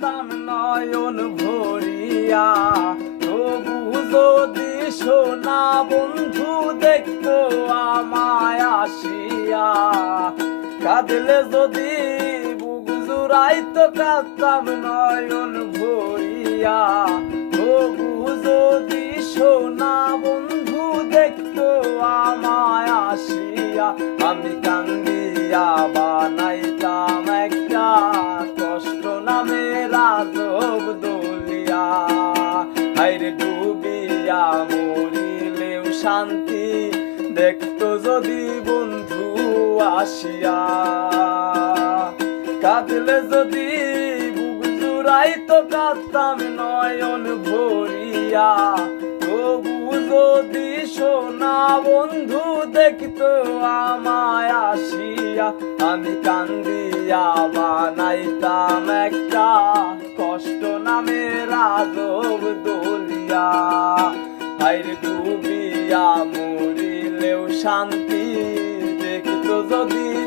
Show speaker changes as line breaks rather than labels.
কাঁদতাম নয়ন ভরিয়া, তবু যদি সোনা বন্ধু দেখতো আমায় আসিয়া। কাঁদলে যদি বুক জুড়াইতো কাঁদতাম নয়ন ভরিয়া, তবু যদি সোনা বন্ধু দেখতো আমায় আসিয়া, আমি কান্দিয়া বানাইতাম ডুবিয়া মরিলেও শান্তি দেখতো যদি বন্ধু আসিয়া। কাঁদলে যদি বুক জুড়াইতো, কাঁদতাম নয়ন ভরিয়া। তবু যদি সোনা বন্ধু দেখতো আমায় আসিয়া, আমি কান্দিয়া বানাইতাম একটা কষ্ট নামে দলিয়া হাইরে ডুবিয়া মরিলেও শান্তি দেখতো যদি।